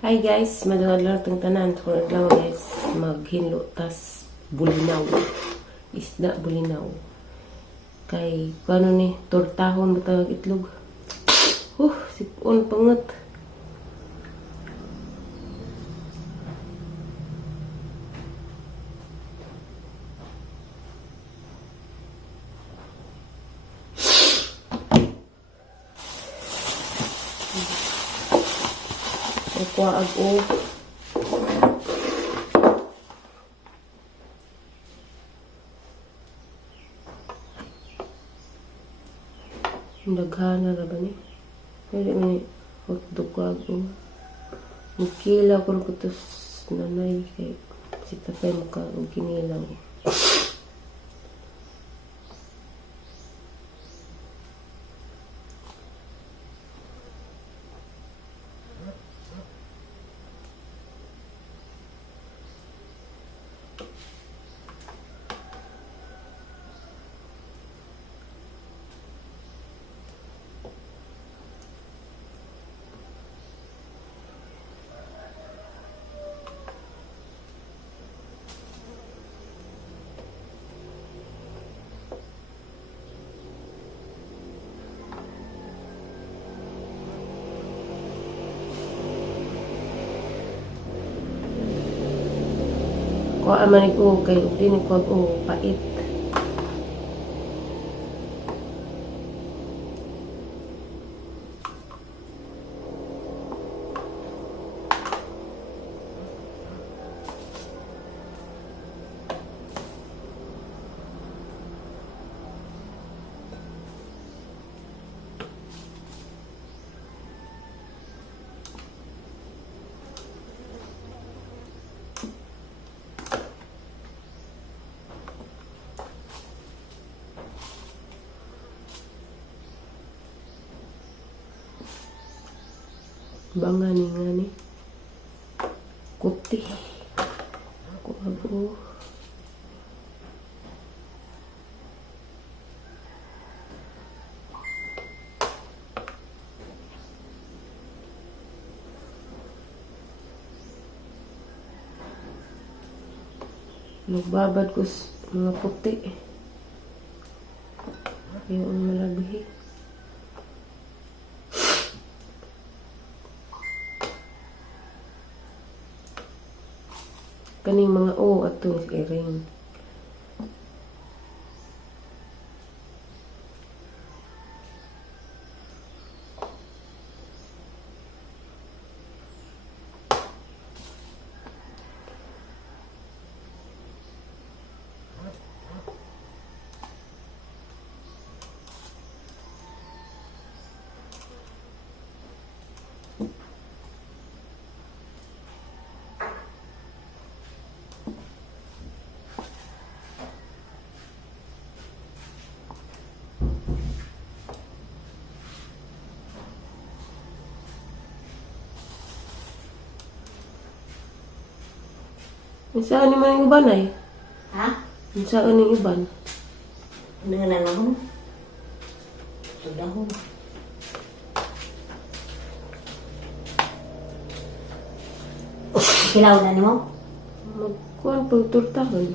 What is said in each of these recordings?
Hi guys, madungadlaw tong tanan ko adlaw guys, maghinlo tas bulinaw. Isda bulinaw. Kay kuno ni tortahon butang itlog. Sipon pangat. Kuha ako daghana ra ba ni? Pwede man ni hotdog ko ako. Magkilaw ko ito nanay kay si tatay maka og kinilaw. Kuha man ko kay ug dili ko ako pait. Banga ni nga ni kuti ko ako nagbabad ko mga puti yung malabi. Kaning mga at itong iring. Saan naman yung iban ay? Ha? Saan yung iban? Ano nga na naman? Sudahon. Kilaw na ni mo? Magkuhan pang turtahon.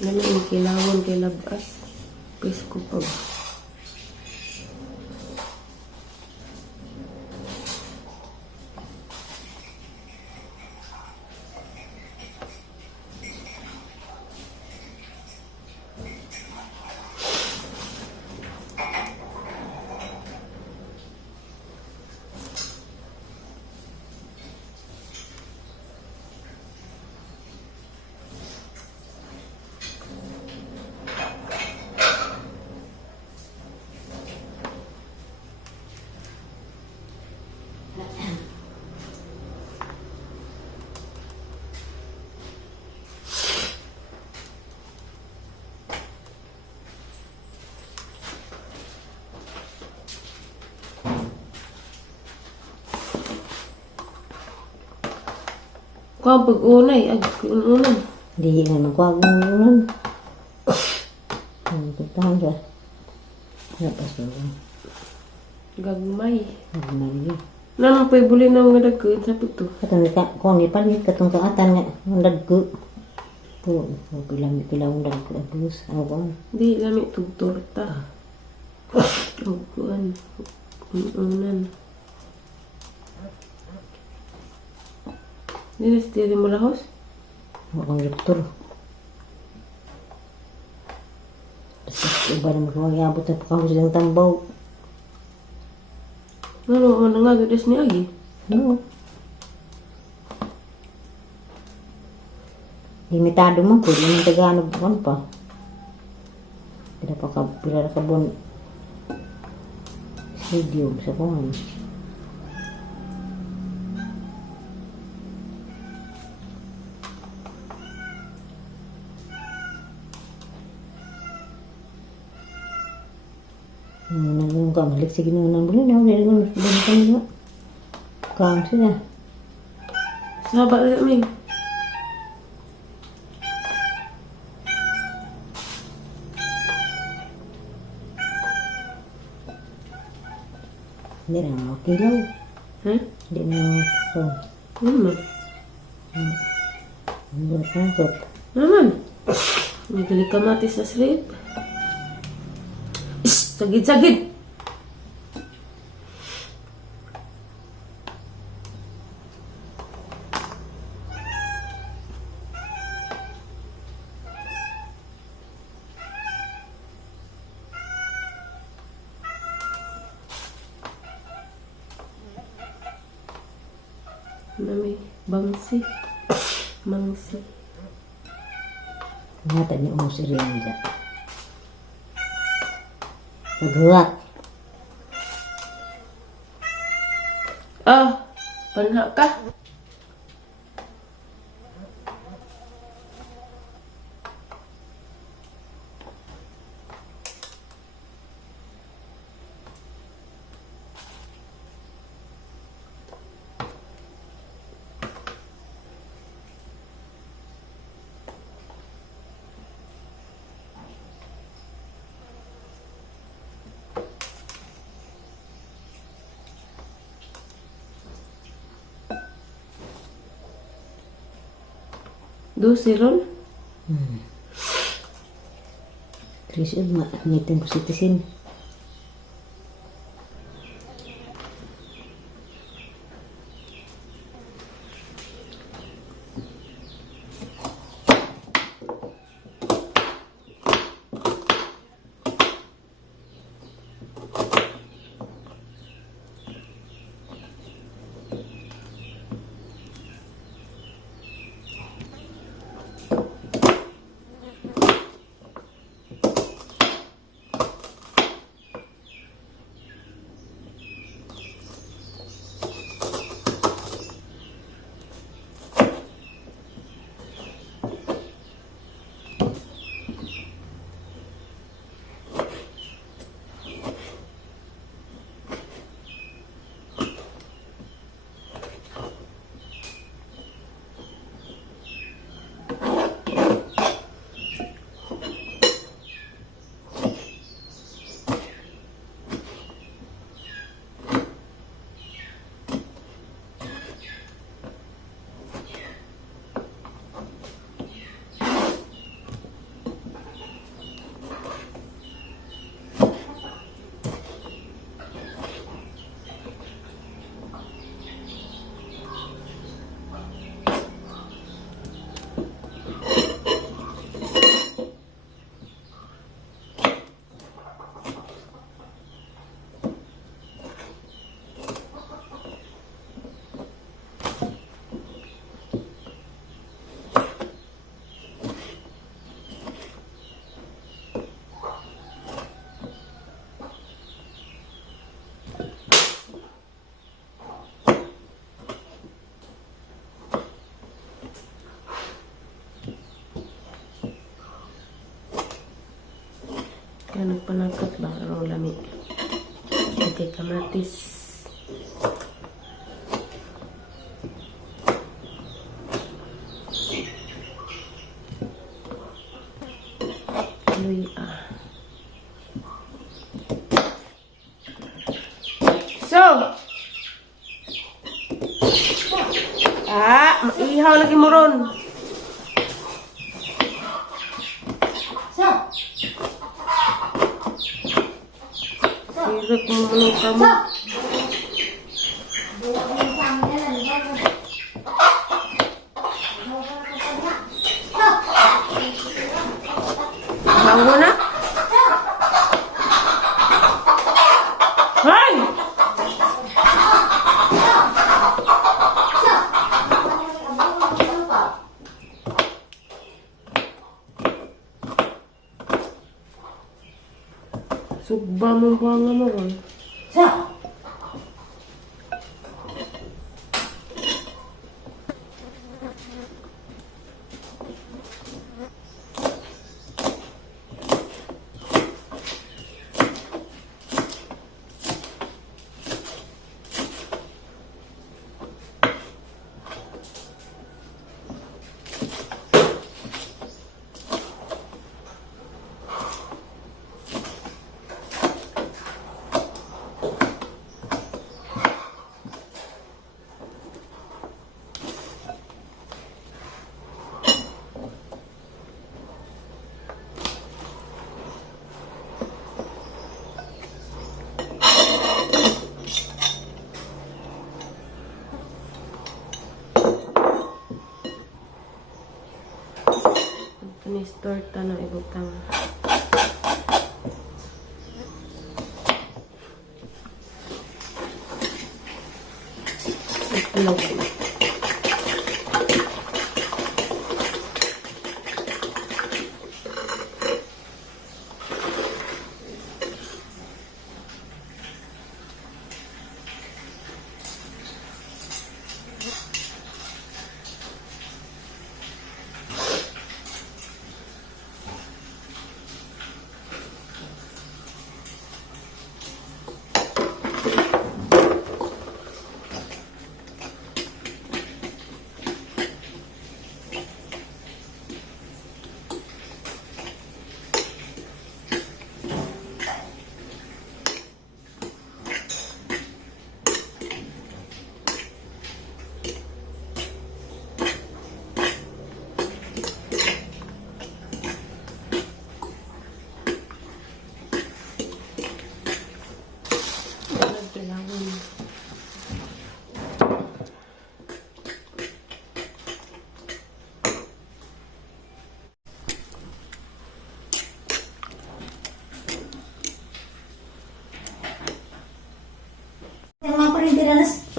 Naman yung kilawon kay labas. Presko pa ba? Kau pag-unay, unay. Di nga nagwag mo nun. Ang pagtahan siya. Napas mo. Gagmay. Nagmali. Naman pa'y buli na mga dagkit sa pito. Katong kung ipalit katong kaatan nga ang dagko. Po, pila ang dagko abus awan. Di, lamig tug torta. Uguan. Unan. Dinis, di mo lahos? Ang doktor. Tapos iba na magkawag-abot na pakahus ng tambaw. Ano, ano nga, gadas ni Agi? No. Limitado man po, yung Tagalog man pa. Pila na kabon studio sa kuhan. Nung kamalik sige na nang buli na, hindi ko nang kanila. Kam sila. Sahabat na kami. Hindi na makilaw. Ha? Hindi na so. Naman. Buat nangkot. Naman. Nagali kamatis sa sleep. Sagid-sagid. Nami, bangsi. Mangsi. Ngata ni Umo si Rianza. Naghuwat. Ah, panha ka. Dosi ron? Terus mak ngitung ko sitisin. Kaya nagpanakot ba? Araw lami. Okay, kamatis. Luya. So, maihaw lagi mo ron. Sirap mo muna kamu. Bangun na? Hoy! Sugba mo banga mo ron. Nis torta na ibutang. Itlog.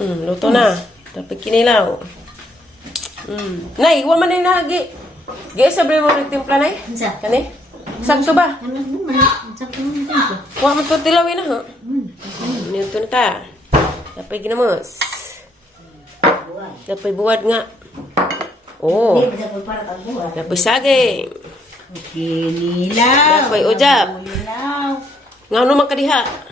Luto na. Tapi kinilaw. Nay, wa man na gi. Gi sabre mo timpla nay? Kani? Sakto ba? Wa man to tilawin na ho. Nito na ta. Tapay ginamos. Tapay buwad nga. Oh. Tapay saging. Kinilaw. Tapay ujab. Nga ano man kadiha?